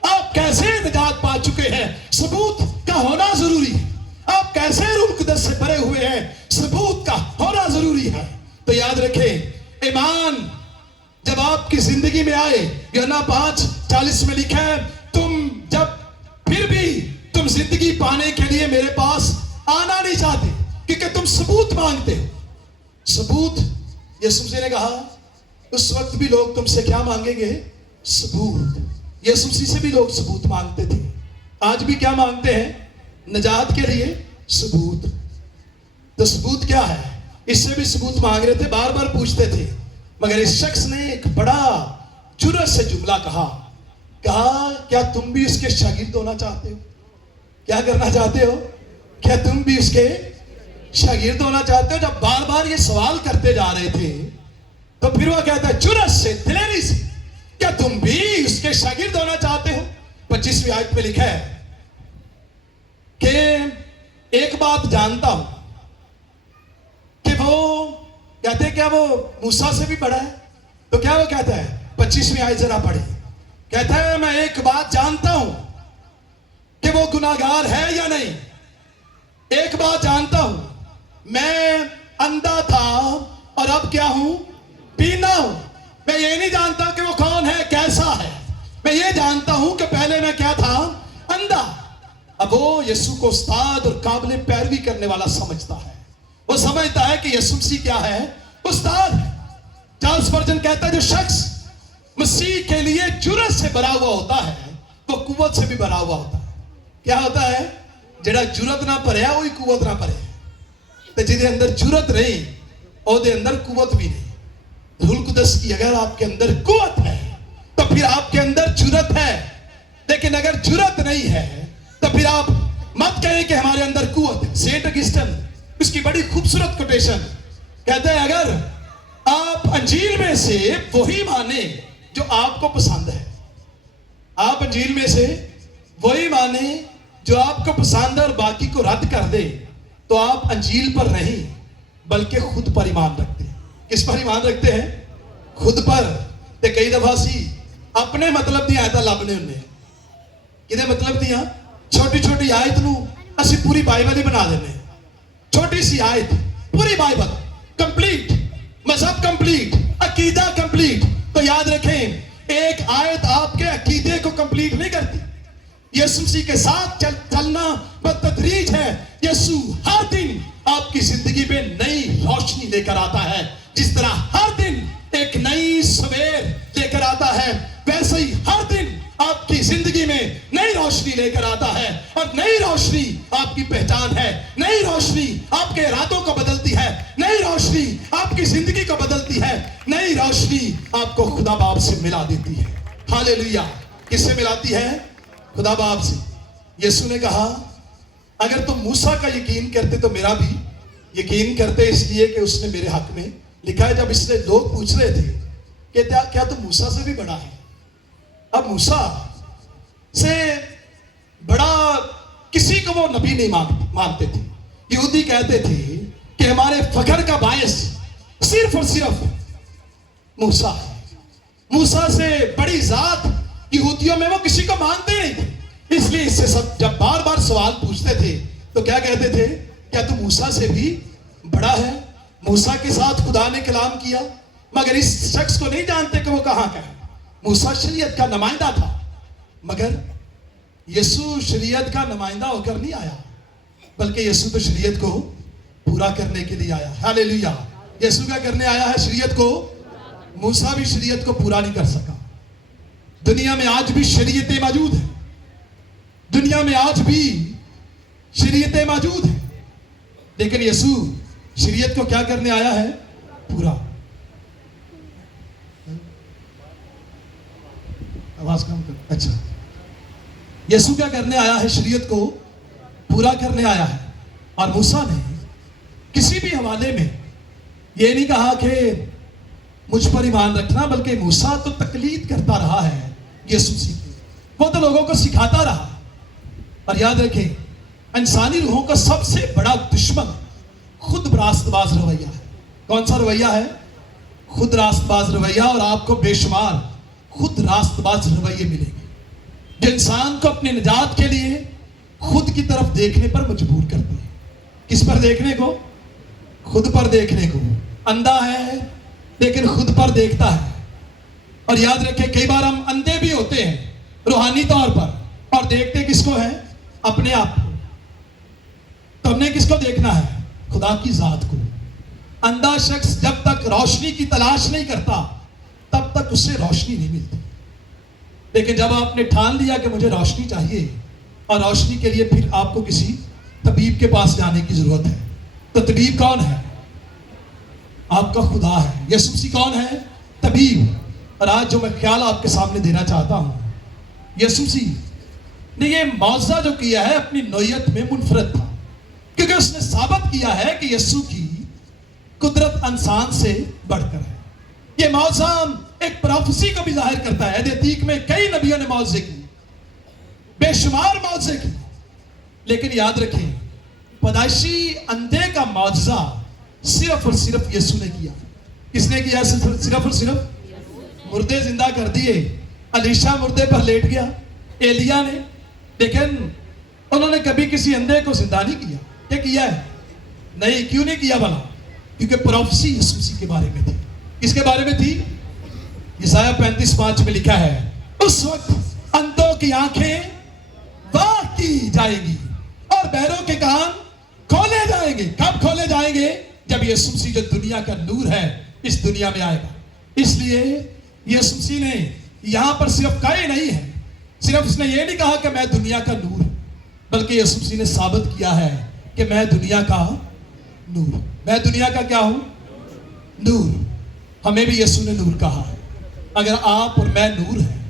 آپ کیسے نجات پا چکے ہیں, ثبوت کا ہونا ضروری ہے. آپ کیسے روح القدس سے بھرے ہوئے ہیں, ثبوت کا ہونا ضروری ہے. تو یاد رکھیں, ایمان جب آپ کی زندگی میں آئے, یوحنا 5:40 میں لکھا ہے, تم جب پھر بھی تم زندگی پانے کے لیے میرے پاس آنا نہیں چاہتے کیونکہ تم ثبوت مانگتے ہو. ثبوت, یسوع مسیح نے کہا اس وقت بھی لوگ تم سے کیا مانگیں گے؟ ثبوت. یسوع مسیح سے بھی لوگ ثبوت مانگتے تھے. آج بھی کیا مانگتے ہیں؟ نجات کے لیے ثبوت. تو ثبوت کیا ہے؟ اس سے بھی ثبوت مانگ رہے تھے, بار بار پوچھتے تھے. مگر اس شخص نے ایک بڑا جرأت سے جملہ کہا کیا تم بھی اس کے شاگرد ہونا چاہتے ہو؟ کیا کرنا چاہتے ہو؟ کیا تم بھی اس کے شاگرد ہونا چاہتے ہو؟ جب بار بار یہ سوال کرتے جا رہے تھے تو پھر وہ کہتا ہے جرأت سے, دلیری سے, کیا تم بھی اس کے شاگرد ہونا چاہتے ہو؟ 25ویں آیت میں لکھا ہے کہ ایک بات جانتا ہوں کہ وہ کہتے کیا وہ موسیٰ سے بھی بڑا ہے. تو کیا وہ کہتا ہے؟ 25ویں آیت ذرا پڑھیں. کہتا ہے میں ایک بات جانتا ہوں کہ وہ گناہگار ہے یا نہیں. ایک بات جانتا ہوں, میں اندھا تھا اور اب کیا ہوں؟ بینا ہوں. میں یہ نہیں جانتا کہ وہ کون ہے, کیسا ہے. میں یہ جانتا ہوں کہ پہلے میں کیا تھا؟ اندھا. اب وہ یسوع کو استاد اور قابل پیروی کرنے والا سمجھتا ہے. وہ سمجھتا ہے کہ یسوع مسیح کیا ہے؟ استاد ہے. چارلس اسپرجن کہتا ہے جو شخص مسیح کے لیے جرأت سے بھرا ہوا ہوتا ہے وہ قوت سے بھی بھرا ہوا ہوتا ہے. کیا ہوتا ہے؟ جڑا جرأت نہ بھریا وہی قوت نہ بھرے. تو جہدے اندر جرأت نہیں او دے اندر قوت بھی نہیں. روح القدس کی اگر آپ کے اندر قوت ہے تو پھر آپ کے اندر جرأت ہے, لیکن اگر جرأت نہیں ہے تو پھر آپ مت کہیں کہ ہمارے اندر قوت ہے. سینٹ اگسٹن اس کی بڑی خوبصورت کوٹیشن کہتے ہیں اگر آپ انجیل میں سے وہی مانیں جو آپ کو پسند ہے, آپ انجیل میں سے وہی مانیں جو آپ کو پسند ہے اور باقی کو رد کر دے, تو آپ انجیل پر نہیں بلکہ خود پر ایمان رکھتے ہیں. کس پر ایمان رکھتے ہیں؟ خود پر. تے کئی دفعہ سی اپنے مطلب دی آیتاں لبنے انہیں کدے مطلب دیاں چھوٹی چھوٹی آیت نو اسی پوری بائبل ہی بنا دینے. چھوٹی سی آیت پوری بائبل کمپلیٹ, مذہب کمپلیٹ, عقیدہ کمپلیٹ. تو یاد رکھیں ایک آیت آپ کے عقیدے کو کمپلیٹ نہیں کرتی. یسوع مسیح کے ساتھ چلنا بتدریج ہے. یسوع ہر دن آپ کی زندگی میں نئی روشنی لے کر آتا ہے. جس طرح ہر دن ایک نئی سویر لے کر آتا ہے, ویسے ہی ہر دن آپ کی زندگی میں نئی روشنی لے کر آتا ہے. اور نئی روشنی آپ کی پہچان ہے, نئی روشنی آپ کے ارادوں کو بدلتی ہے, نئی روشنی آپ کی زندگی کو بدلتی ہے, نئی روشنی آپ کو خدا باپ سے ملا دیتی ہے. ہاللیلویہ. کس سے ملاتی ہے؟ خدا باپ سے. یسوع نے کہا اگر تم موسیٰ کا یقین کرتے تو میرا بھی یقین کرتے, اس لیے کہ اس نے میرے حق میں لکھا ہے. جب اس نے لوگ پوچھ رہے تھے کہ کیا تم موسیٰ سے بھی بڑا ہے؟ اب موسیٰ سے بڑا کسی کو وہ نبی نہیں مانتے تھے. یہودی کہتے تھے کہ ہمارے فخر کا باعث صرف اور صرف موسیٰ ہے. موسیٰ سے بڑی ذات یہودیوں میں وہ کسی کو مانتے نہیں تھے. اس لیے اس سے سب جب بار بار سوال پوچھتے تھے تو کیا کہتے تھے؟ کیا تو موسیٰ سے بھی بڑا ہے؟ موسیٰ کے ساتھ خدا نے کلام کیا, مگر اس شخص کو نہیں جانتے کہ وہ کہاں کا ہے. موسیٰ شریعت کا نمائندہ تھا, مگر یسوع شریعت کا نمائندہ ہو کر نہیں آیا, بلکہ یسوع تو شریعت کو پورا کرنے کے لیے آیا. ہاللیلویہ. یسوع کیا کرنے آیا ہے؟ شریعت کو. موسیٰ بھی شریعت کو پورا نہیں کر سکا. دنیا میں آج بھی شریعتیں موجود ہیں, دنیا میں آج بھی شریعتیں موجود ہیں, لیکن یسوع شریعت کو کیا کرنے آیا ہے؟ پورا. آواز کم کر. اچھا, یسوع کیا کرنے آیا ہے؟ شریعت کو پورا کرنے آیا ہے. اور موسیٰ نے کسی بھی حوالے میں یہ نہیں کہا کہ مجھ پر ایمان رکھنا، بلکہ موسیٰ تو تقلید کرتا رہا ہے یسوع مسیح کی، وہ تو لوگوں کو سکھاتا رہا۔ اور یاد رکھیں، انسانی روحوں کا سب سے بڑا دشمن خود راست باز رویہ ہے۔ کون سا رویہ ہے؟ خود راست باز رویہ۔ اور آپ کو بے شمار خود راست باز رویے ملیں گے جو انسان کو اپنی نجات کے لیے خود کی طرف دیکھنے پر مجبور کرتے ہیں۔ کس پر دیکھنے کو؟ خود پر دیکھنے کو۔ اندھا ہے لیکن خود پر دیکھتا ہے۔ اور یاد رکھیں، کئی بار ہم اندھے بھی ہوتے ہیں روحانی طور پر، اور دیکھتے کس کو ہے؟ اپنے آپ کو۔ تو ہم نے کس کو دیکھنا ہے؟ خدا کی ذات کو۔ اندھا شخص جب تک روشنی کی تلاش نہیں کرتا تب تک اسے روشنی نہیں ملتی، لیکن جب آپ نے ٹھان لیا کہ مجھے روشنی چاہیے، اور روشنی کے لیے پھر آپ کو کسی طبیب کے پاس جانے کی ضرورت ہے، تو طبیب کون ہے؟ آپ کا خدا ہے۔ یسوع مسیح کون ہے؟ طبیب۔ اور آج جو میں خیال آپ کے سامنے دینا چاہتا ہوں، یسوع مسیح نے یہ معجزہ جو کیا ہے اپنی نوعیت میں منفرد تھا، کیونکہ اس نے ثابت کیا ہے کہ یسوع کی قدرت انسان سے بڑھ کر ہے۔ یہ معجزہ ایک پروفیسی کو بھی ظاہر کرتا ہے۔ عتیق میں کئی نبیوں نے معجزے کی، بے شمار معجزے کی، لیکن یاد رکھیں، پیدائشی اندھے کا معجزہ صرف اور صرف یسوع نے کیا۔ کس نے کیا؟ صرف اور صرف مردے زندہ کر دیے۔ الیشا مردے پر لیٹ گیا، ایلیا نے، لیکن انہوں نے کبھی کسی اندھے کو زندہ نہیں کیا۔ کیا کیا ہے؟ نہیں۔ کیوں نہیں کیا بھلا؟ کیونکہ پروفیسی یسوع مسیح کے بارے میں تھی۔ کس کے بارے میں تھی؟ یسایہ 35:5 میں لکھا ہے، اس وقت اندھوں کی آنکھیں واہ کی جائیں گی اور بہروں کے کان کھولے جائیں گے۔ کب کھولے جائیں گے؟ جب یسوع مسیح جو دنیا کا نور ہے اس دنیا میں آئے گا۔ اس لیے یسوع مسیح نے یہاں پر صرف کہا ہی نہیں ہے، صرف اس نے یہ نہیں کہا کہ میں دنیا کا نور ہوں، بلکہ یسوع مسیح نے ثابت کیا ہے کہ میں دنیا کا نور۔ میں دنیا کا کیا ہوں؟ نور۔ ہمیں بھی یسوع نے نور کہا ہے۔ اگر آپ اور میں نور ہیں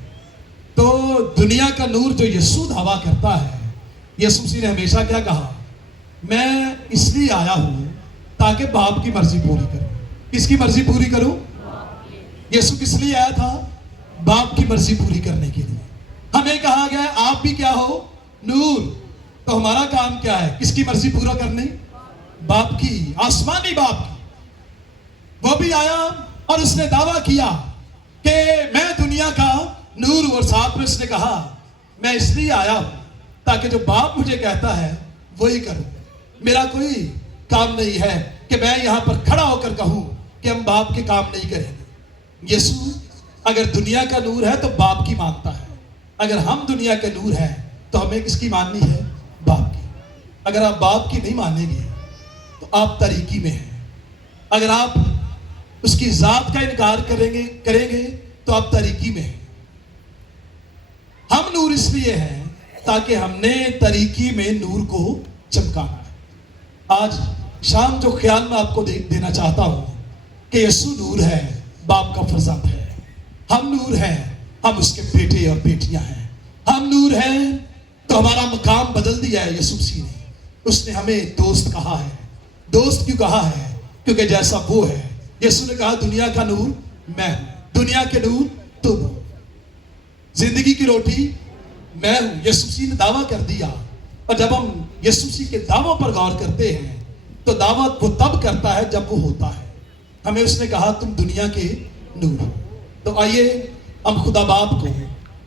تو دنیا کا نور جو یسوع دعویٰ کرتا ہے، یسوع مسیح نے ہمیشہ کیا کہا؟ میں اس لیے آیا ہوں تاکہ باپ کی مرضی پوری کروں۔ کس کی مرضی پوری کروں؟ یسوع کس لیے آیا تھا؟ باپ کی مرضی پوری کرنے کے لیے۔ ہمیں کہا گیا ہے آپ بھی کیا ہو؟ نور۔ تو ہمارا کام کیا ہے؟ کس کی مرضی پورا کرنے؟ باپ کی، آسمانی باپ کی۔ وہ بھی آیا اور اس نے دعویٰ کیا کہ میں دنیا کا نور، اور ساتھ میں اس نے کہا میں اس لیے آیا ہوں تاکہ جو باپ مجھے کہتا ہے وہی کروں۔ میرا کوئی کام نہیں ہے کہ میں یہاں پر کھڑا ہو کر کہوں کہ ہم باپ کے کام نہیں کریں گے۔ یسوع اگر دنیا کا نور ہے تو باپ کی مانتا ہے۔ اگر ہم دنیا کے نور ہیں تو ہمیں کس کی ماننی ہے؟ باپ کی۔ اگر آپ باپ کی نہیں مانیں گے تو آپ تاریکی میں ہیں۔ اگر آپ اس کی ذات کا انکار کریں گے تو آپ تاریکی میں ہیں۔ ہم نور اس لیے ہیں تاکہ ہم نے تاریکی میں نور کو چمکانا ہے۔ آج شام جو خیال میں آپ کو دینا چاہتا ہوں کہ یسوع نور ہے، باپ کا فرزند ہے۔ ہم نور ہیں، ہم اس کے بیٹے اور بیٹیاں ہیں۔ ہم نور ہیں تو ہمارا مقام بدل دیا ہے یسوع مسیح نے۔ اس نے ہمیں دوست کہا ہے۔ دوست کیوں کہا ہے؟ کیونکہ جیسا وہ ہے۔ یسوع نے کہا دنیا کا نور میں ہوں، دنیا کے نور تم ہو، زندگی کی روٹی میں ہوں۔ یسوع مسیح نے دعویٰ کر دیا، اور جب ہم یسوع مسیح کے دعووں پر غور کرتے ہیں تو دعویٰ وہ تب کرتا ہے جب وہ ہوتا ہے۔ ہمیں اس نے کہا تم دنیا کے نور ہو۔ تو آئیے ہم خدا باپ کو،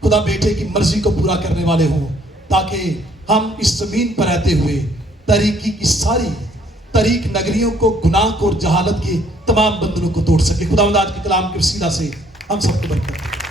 خدا بیٹے کی مرضی کو پورا کرنے والے ہوں، تاکہ ہم اس زمین پر رہتے ہوئے تاریکی کی ساری تاریک نگریوں کو، گناہ کو اور جہالت کے تمام بندنوں کو توڑ سکے۔ خداوند آج کے کلام کے وسیلہ سے ہم سب کو برکت دے۔